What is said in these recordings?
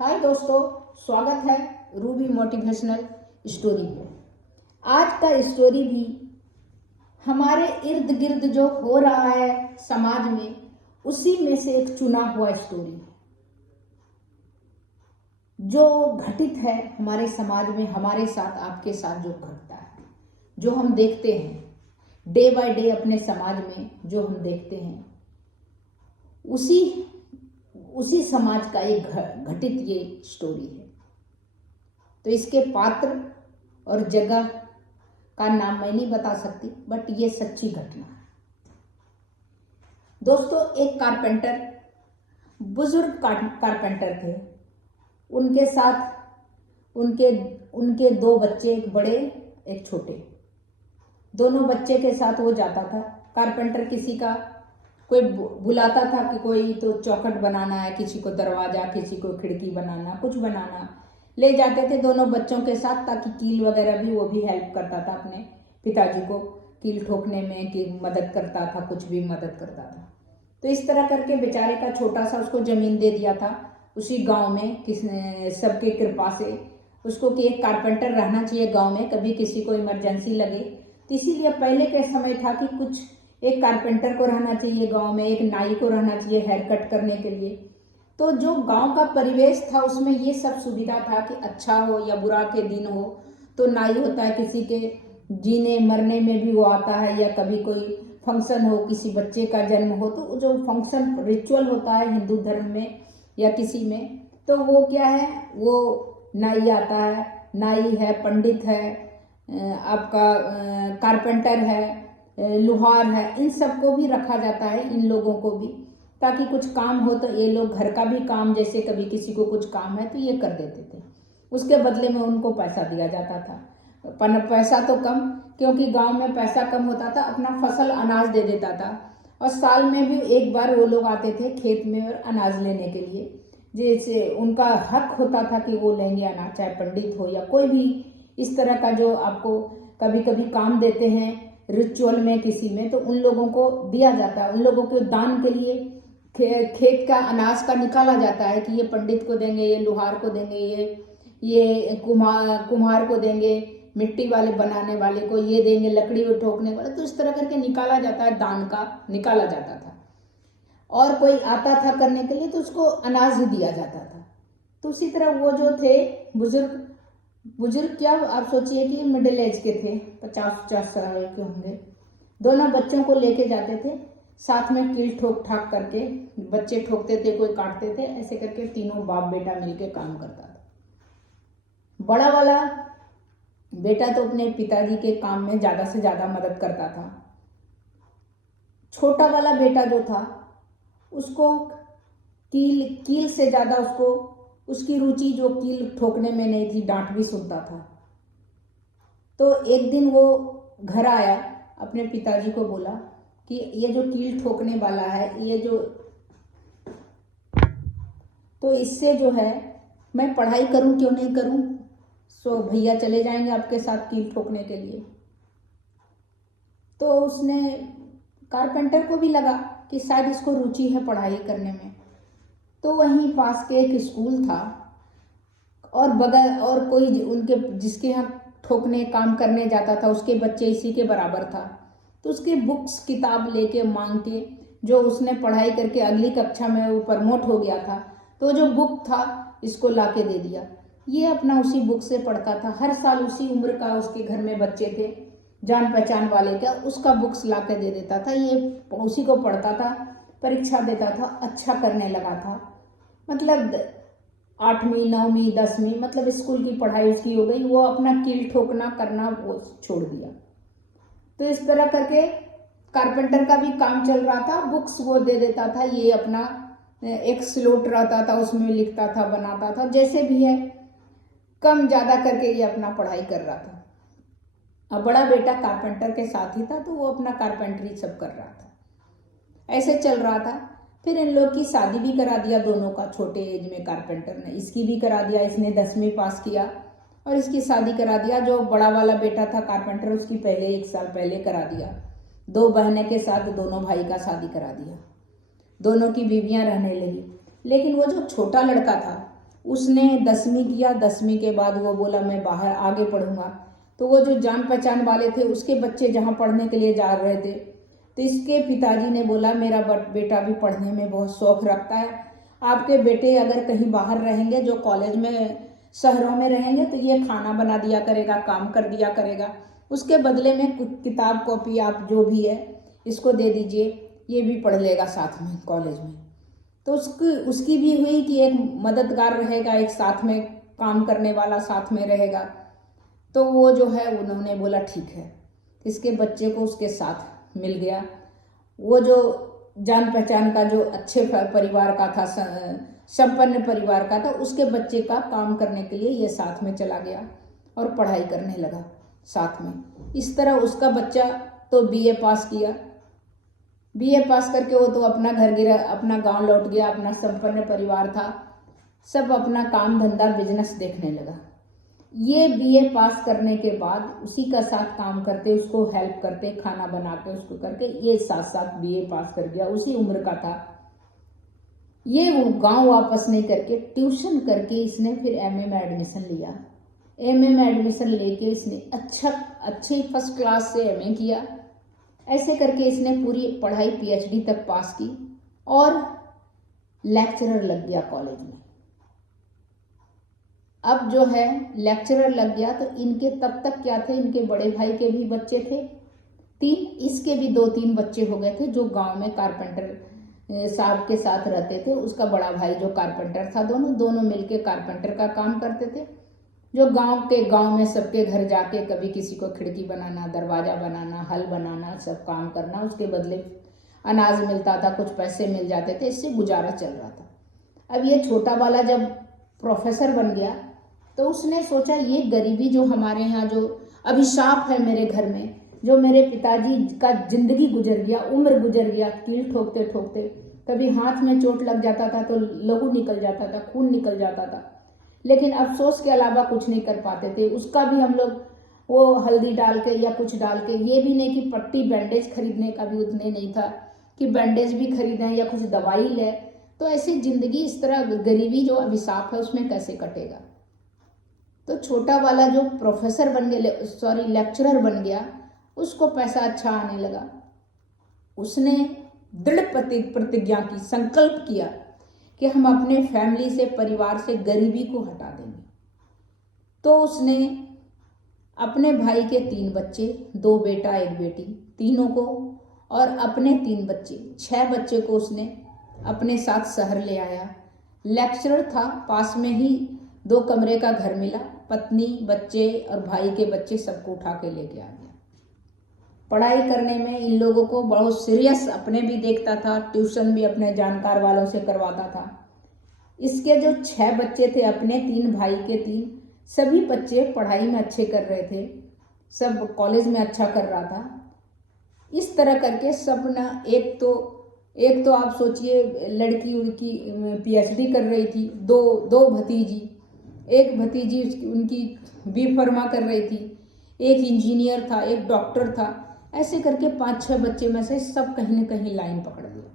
हाय दोस्तों, स्वागत है रूबी मोटिवेशनल स्टोरी में। आज का स्टोरी भी हमारे इर्द गिर्द जो हो रहा है समाज में, उसी में से एक चुना हुआ स्टोरी है जो घटित है हमारे समाज में, हमारे साथ, आपके साथ जो घटता है, जो हम देखते हैं डे बाय डे अपने समाज में, जो हम देखते हैं उसी समाज का एक घटित ये स्टोरी है। तो इसके पात्र और जगह का नाम मैं नहीं बता सकती, बट ये सच्ची घटना है। दोस्तों, एक कारपेंटर, बुजुर्ग कारपेंटर थे। उनके साथ उनके दो बच्चे, एक बड़े एक छोटे। दोनों बच्चे के साथ वो जाता था। कारपेंटर किसी का कोई बुलाता था कि कोई तो चौखट बनाना है, किसी को दरवाजा, किसी को खिड़की बनाना, कुछ बनाना, ले जाते थे दोनों बच्चों के साथ, ताकि कील वगैरह भी, वो भी हेल्प करता था अपने पिताजी को कील ठोकने में, कि मदद करता था, कुछ भी मदद करता था। तो इस तरह करके बेचारे का छोटा सा उसको जमीन दे दिया था उसी गांव में, किसने, सबके कृपा से उसको, कि एक कारपेंटर रहना चाहिए गांव में, कभी किसी को इमरजेंसी लगे। तो इसीलिए पहले के समय था कि कुछ एक कारपेंटर को रहना चाहिए गांव में, एक नाई को रहना चाहिए हेयर कट करने के लिए। तो जो गांव का परिवेश था उसमें ये सब सुविधा था कि अच्छा हो या बुरा के दिन हो तो नाई होता है, किसी के जीने मरने में भी वो आता है, या कभी कोई फंक्शन हो, किसी बच्चे का जन्म हो, तो जो फंक्शन रिचुअल होता है हिंदू धर्म में या किसी में, तो वो क्या है, वो नाई आता है। नाई है, पंडित है, आपका कारपेंटर है, लुहार है, इन सबको भी रखा जाता है, इन लोगों को भी, ताकि कुछ काम हो तो ये लोग घर का भी काम, जैसे कभी किसी को कुछ काम है तो ये कर देते थे। उसके बदले में उनको पैसा दिया जाता था। पैसा तो कम, क्योंकि गांव में पैसा कम होता था, अपना फसल अनाज दे देता था, और साल में भी एक बार वो लोग आते थे खेत में और अनाज लेने के लिए। जैसे उनका हक होता था कि वो लेंगे अनाज, चाहे पंडित हो या कोई भी इस तरह का जो आपको कभी कभी काम देते हैं रिचुअल में किसी में, तो उन लोगों को दिया जाता है। उन लोगों के दान के लिए खेत का अनाज का निकाला जाता है कि ये पंडित को देंगे, ये लुहार को देंगे, ये कुम्हार को देंगे, मिट्टी वाले बनाने वाले को ये देंगे, लकड़ी में ठोकने वाले। तो इस तरह करके निकाला जाता है, दान का निकाला जाता था। और कोई आता था करने के लिए तो उसको अनाज ही दिया जाता था। तो उसी तरह वो जो थे बुजुर्ग क्या आप सोचिए कि मिडिल एज के थे, 50-50 साल के होंगे। दोनों बच्चों को लेके जाते थे, साथ में कील ठोक ठाक करके, बच्चे ठोकते थे, कोई काटते थे, ऐसे करके तीनों बाप बेटा मिलके काम करता था। बड़ा वाला बेटा तो अपने पिताजी के काम में ज्यादा से ज्यादा मदद करता था। छोटा वाला बेटा जो था उसको कील से ज्यादा उसकी रुचि जो कील ठोकने में नहीं थी, डांट भी सुनता था। तो एक दिन वो घर आया, अपने पिताजी को बोला कि ये जो कील ठोकने वाला है, ये जो, तो इससे जो है मैं पढ़ाई करूं क्यों नहीं करूं, सो भैया चले जाएंगे आपके साथ कील ठोकने के लिए। तो उसने, कारपेंटर को भी लगा कि शायद इसको रुचि है पढ़ाई करने में। तो वहीं पास के एक स्कूल था, और बगल और कोई उनके जिसके यहाँ ठोकने काम करने जाता था, उसके बच्चे इसी के बराबर था। तो उसके बुक्स किताब लेके मांग के, जो उसने पढ़ाई करके अगली कक्षा में वो प्रमोट हो गया था, तो जो बुक था इसको ला के दे दिया। ये अपना उसी बुक से पढ़ता था। हर साल उसी उम्र का उसके घर में बच्चे थे जान पहचान वाले का, उसका बुक्स ला के दे देता था, ये उसी को पढ़ता था, परीक्षा देता था, अच्छा करने लगा था। मतलब 8वीं 9वीं 10वीं, मतलब स्कूल की पढ़ाई उसकी हो गई, वो अपना कील ठोकना करना वो छोड़ दिया। तो इस तरह करके कारपेंटर का भी काम चल रहा था, बुक्स वो दे देता था, ये अपना एक स्लोट रहता था उसमें लिखता था, बनाता था, जैसे भी है कम ज्यादा करके ये अपना पढ़ाई कर रहा था। अब बड़ा बेटा कारपेंटर के साथ ही था, तो वो अपना कारपेंटरी सब कर रहा था, ऐसे चल रहा था। फिर इन लोग की शादी भी करा दिया दोनों का, छोटे एज में कारपेंटर ने, इसकी भी करा दिया, इसने 10वीं पास किया और इसकी शादी करा दिया। जो बड़ा वाला बेटा था कारपेंटर, उसकी पहले 1 साल पहले करा दिया। 2 बहनें के साथ दोनों भाई का शादी करा दिया, दोनों की बीवियां रहने लगी। लेकिन वो जो छोटा लड़का था उसने 10वीं किया, 10वीं के बाद वो बोला मैं बाहर आगे पढ़ूंगा। तो वो जो जान पहचान वाले थे उसके बच्चे जहाँ पढ़ने के लिए जा रहे थे, तो इसके पिताजी ने बोला मेरा बेटा भी पढ़ने में बहुत शौक रखता है, आपके बेटे अगर कहीं बाहर रहेंगे, जो कॉलेज में शहरों में रहेंगे, तो ये खाना बना दिया करेगा, काम कर दिया करेगा, उसके बदले में कुछ किताब कॉपी आप जो भी है इसको दे दीजिए, ये भी पढ़ लेगा साथ में कॉलेज में। तो उसकी भी हुई कि एक मददगार रहेगा, एक साथ में काम करने वाला साथ में रहेगा। तो वो जो है उन्होंने बोला ठीक है, इसके बच्चे को उसके साथ मिल गया। वो जो जान पहचान का जो अच्छे परिवार का था, संपन्न परिवार का था, उसके बच्चे का काम करने के लिए ये साथ में चला गया और पढ़ाई करने लगा साथ में। इस तरह उसका बच्चा तो बीए पास किया, बीए पास करके वो तो अपना घर गिरा, अपना गांव लौट गया, अपना संपन्न परिवार था, सब अपना काम धंधा बिजनेस देखने लगा। ये बीए पास करने के बाद उसी का साथ काम करते, उसको हेल्प करते, खाना बना के उसको करके, ये साथ साथ बीए पास कर गया, उसी उम्र का था। ये वो गांव वापस नहीं करके ट्यूशन करके इसने फिर एमए में एडमिशन लिया। एमए में एडमिशन लेके इसने अच्छे फर्स्ट क्लास से एमए किया। ऐसे करके इसने पूरी पढ़ाई पीएचडी तक पास की और लेक्चरर लग गया कॉलेज में। अब जो है लेक्चरर लग गया, तो इनके तब तक क्या थे, इनके बड़े भाई के भी बच्चे थे 3, इसके भी 2-3 बच्चे हो गए थे, जो गांव में कारपेंटर साहब के साथ रहते थे। उसका बड़ा भाई जो कारपेंटर था, दोनों मिलके कारपेंटर का काम करते थे, जो गांव में सबके घर जाके कभी किसी को खिड़की बनाना, दरवाजा बनाना, हल बनाना, सब काम करना, उसके बदले अनाज मिलता था, कुछ पैसे मिल जाते थे, इससे गुजारा चल रहा था। अब ये छोटा वाला जब प्रोफेसर बन गया, तो उसने सोचा ये गरीबी जो हमारे यहाँ जो अभिशाप है मेरे घर में, जो मेरे पिताजी का जिंदगी गुजर गया, उम्र गुजर गया, कील ठोकते ठोकते, कभी हाथ में चोट लग जाता था तो लहू निकल जाता था, खून निकल जाता था, लेकिन अफसोस के अलावा कुछ नहीं कर पाते थे। उसका भी हम लोग वो हल्दी डाल के या कुछ डाल के, ये भी नहीं कि पट्टी बैंडेज खरीदने का भी उतने नहीं था कि बैंडेज भी खरीदें या कुछ दवाई ले। तो ऐसी जिंदगी, इस तरह गरीबी जो अभिशाप है उसमें कैसे कटेगा। तो छोटा वाला जो प्रोफेसर बन गया, लेक्चरर बन गया, उसको पैसा अच्छा आने लगा। उसने दृढ़ प्रतिज्ञा की, संकल्प किया कि हम अपने फैमिली से, परिवार से गरीबी को हटा देंगे। तो उसने अपने भाई के 3 बच्चे, 2 बेटा 1 बेटी, तीनों को, और अपने 3 बच्चे, 6 बच्चे को उसने अपने साथ शहर ले आया। लेक्चरर था, पास में ही 2 कमरे का घर मिला, पत्नी, बच्चे और भाई के बच्चे सबको उठा के लेके आ गया। पढ़ाई करने में इन लोगों को बहुत सीरियस, अपने भी देखता था, ट्यूशन भी अपने जानकार वालों से करवाता था। इसके जो 6 बच्चे थे, अपने 3 भाई के 3, सभी बच्चे पढ़ाई में अच्छे कर रहे थे, सब कॉलेज में अच्छा कर रहा था। इस तरह करके सब ना, एक तो आप सोचिए लड़की उनकी पीएचडी कर रही थी, दो भतीजी, एक भतीजी उनकी B.Pharma कर रही थी, एक इंजीनियर था, एक डॉक्टर था। ऐसे करके 5-6 बच्चे में से सब कहीं न कहीं लाइन पकड़ लिया।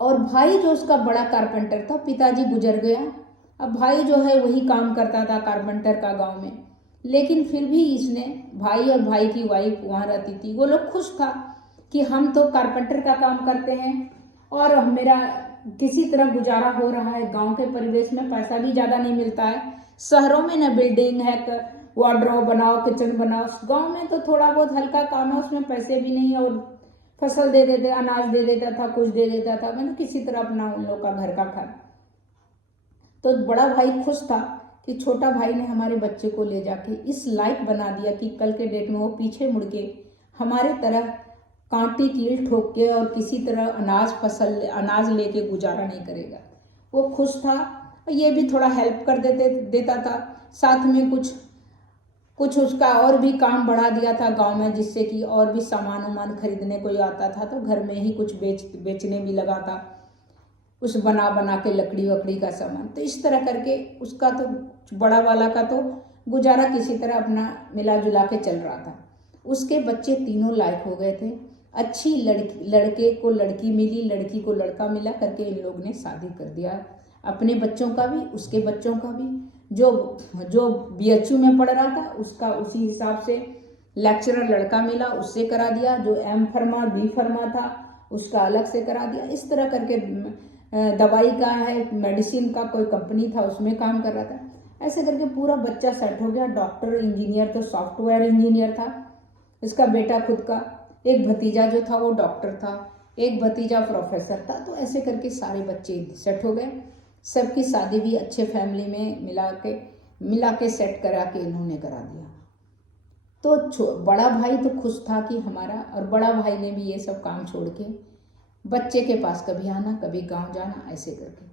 और भाई जो उसका बड़ा कारपेंटर था, पिताजी गुजर गया, अब भाई जो है वही काम करता था कारपेंटर का गांव में। लेकिन फिर भी इसने, भाई और भाई की वाइफ वहाँ रहती थी, वो लोग खुश था कि हम तो कारपेंटर का काम करते हैं और मेरा किसी तरह गुजारा हो रहा है। गांव के परिवेश में पैसा भी ज़्यादा नहीं मिलता है, शहरों में न बिल्डिंग है, वार्डरोब बनाओ, किचन बनाओ, गांव में तो थोड़ा बहुत हल्का काम है, उसमें पैसे भी नहीं, और फसल दे देते, अनाज दे देता था, कुछ दे देता था, मतलब किसी तरह अपना उन लोग का घर का खा। तो बड़ा भाई खुश था कि छोटा भाई ने हमारे बच्चे को ले जाके इस लायक बना दिया कि कल के डेट में वो पीछे मुड़ के हमारे तरह कांटी कील ठोक के और किसी तरह अनाज लेके गुजारा नहीं करेगा। वो खुश था, और ये भी थोड़ा हेल्प कर देता था, साथ में कुछ उसका और भी काम बढ़ा दिया था गांव में, जिससे कि और भी सामान खरीदने को आता था, तो घर में ही कुछ बेचने भी लगा था, उस बना के लकड़ी वकड़ी का सामान। तो इस तरह करके उसका तो, बड़ा वाला का तो गुजारा किसी तरह अपना मिला जुला के चल रहा था। उसके बच्चे तीनों लायक हो गए थे, अच्छी लड़के को लड़की मिली, लड़की को लड़का मिला करके इन लोग ने शादी कर दिया, अपने बच्चों का भी उसके बच्चों का भी। जो BHU में पढ़ रहा था उसका उसी हिसाब से लेक्चरर लड़का मिला, उससे करा दिया। जो M फर्मा B फर्मा था उसका अलग से करा दिया। इस तरह करके दवाई का है, मेडिसिन का कोई कंपनी था उसमें काम कर रहा था। ऐसे करके पूरा बच्चा सेट हो गया। डॉक्टर, इंजीनियर, तो सॉफ्टवेयर इंजीनियर था इसका बेटा खुद का। एक भतीजा जो था वो डॉक्टर था, एक भतीजा प्रोफेसर था। तो ऐसे करके सारे बच्चे सेट हो गए। सबकी शादी भी अच्छे फैमिली में मिला के सेट करा के इन्होंने करा दिया। तो बड़ा भाई तो खुश था कि हमारा, और बड़ा भाई ने भी ये सब काम छोड़ के बच्चे के पास कभी आना कभी गांव जाना, ऐसे करके।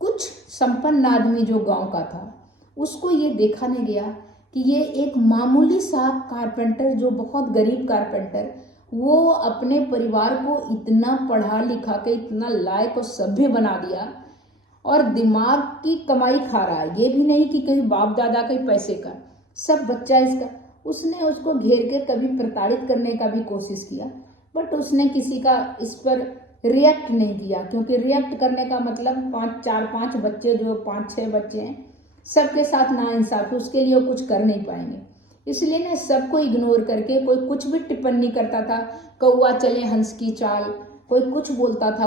कुछ संपन्न आदमी जो गांव का था उसको ये देखा नहीं गया कि ये एक मामूली सा कारपेंटर, जो बहुत गरीब कारपेंटर, वो अपने परिवार को इतना पढ़ा लिखा के इतना लायक और सभ्य बना दिया और दिमाग की कमाई खा रहा है। ये भी नहीं कि कहीं बाप दादा के पैसे का, सब बच्चा इसका। उसने उसको घेर के कभी प्रताड़ित करने का भी कोशिश किया, बट उसने किसी का इस पर रिएक्ट नहीं किया, क्योंकि रिएक्ट करने का मतलब 4-5 बच्चे, जो 5-6 बच्चे हैं, सबके साथ नाइंसाफी, उसके लिए वो कुछ कर नहीं पाएंगे। इसलिए ना सबको इग्नोर करके, कोई कुछ भी टिप्पणी करता था, कौवा चले हंस की चाल, कोई कुछ बोलता था,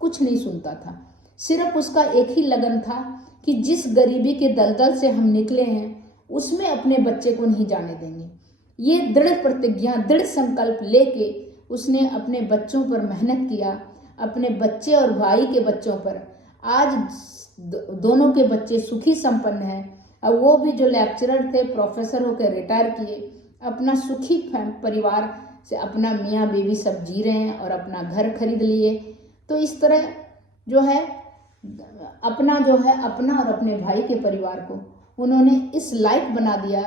कुछ नहीं सुनता था। सिर्फ उसका एक ही लगन था कि जिस गरीबी के दलदल से हम निकले हैं उसमें अपने बच्चे को नहीं जाने देंगे। ये दृढ़ प्रतिज्ञा, दृढ़ संकल्प लेके उसने अपने बच्चों पर मेहनत किया, अपने बच्चे और भाई के बच्चों पर। आज दोनों के बच्चे सुखी संपन्न हैं। अब वो भी जो लेक्चरर थे, प्रोफेसर होकर रिटायर किए, अपना सुखी परिवार से अपना मियाँ बीवी सब जी रहे हैं और अपना घर खरीद लिए। तो इस तरह जो है अपना और अपने भाई के परिवार को उन्होंने इस लायक बना दिया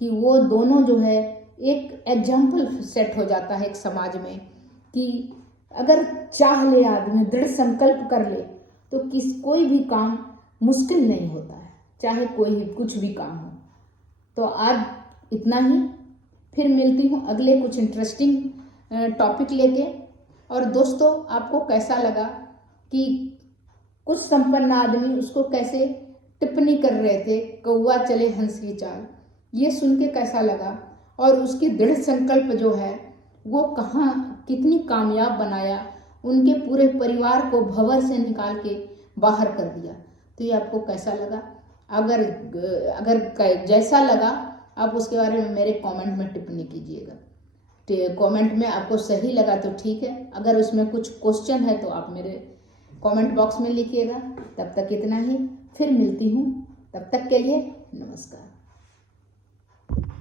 कि वो दोनों जो है एक एग्जाम्पल सेट हो जाता है एक समाज में, कि अगर चाह ले आदमी, दृढ़ संकल्प कर ले, तो कोई भी काम मुश्किल नहीं होता है, चाहे कुछ भी काम हो। तो आज इतना ही, फिर मिलती हूँ अगले कुछ इंटरेस्टिंग टॉपिक लेके। और दोस्तों, आपको कैसा लगा कि कुछ संपन्न आदमी उसको कैसे टिप्पणी कर रहे थे, कौवा चले हंस की चाल, ये सुन के कैसा लगा, और उसकी दृढ़ संकल्प जो है वो कहाँ कितनी कामयाब बनाया, उनके पूरे परिवार को भंवर से निकाल के बाहर कर दिया। तो ये आपको कैसा लगा? अगर जैसा लगा आप उसके बारे में मेरे कमेंट में टिप्पणी कीजिएगा। कमेंट में आपको सही लगा तो ठीक है, अगर उसमें कुछ क्वेश्चन है तो आप मेरे कमेंट बॉक्स में लिखिएगा। तब तक इतना ही, फिर मिलती हूँ, तब तक के लिए नमस्कार।